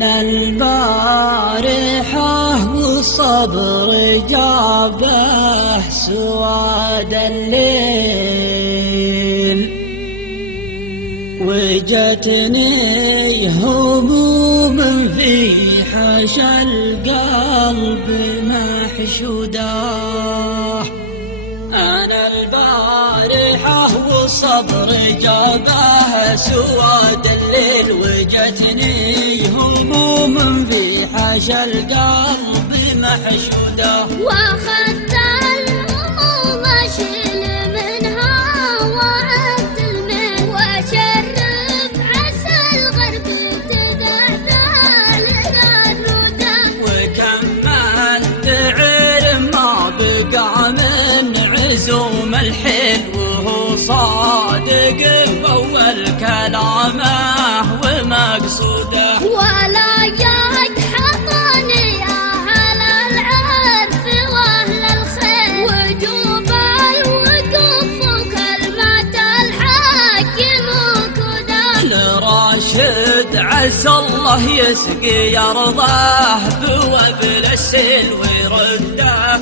أنا البارحة والصبر جابه سواد الليل، وجتني هموم في حشا القلب محشودة. أنا البارحة والصبر جابه سواد الليل، وجتني هموم في حشا القلب محشودة. واخذت الهموم اشيل منها وعدل من واشرف عسى الغرب تذهب للغدودة. وكملت عرم ما بقى من عزوم الحيل، وهو صادق بأول كلامه ومقصوده. ولا يجحطني أهل العرف وأهل الخير، وجوب الوقوف وكلمة الحق موجودة. لراشد عسى الله يسقي أرضه بوابل السيل ويرده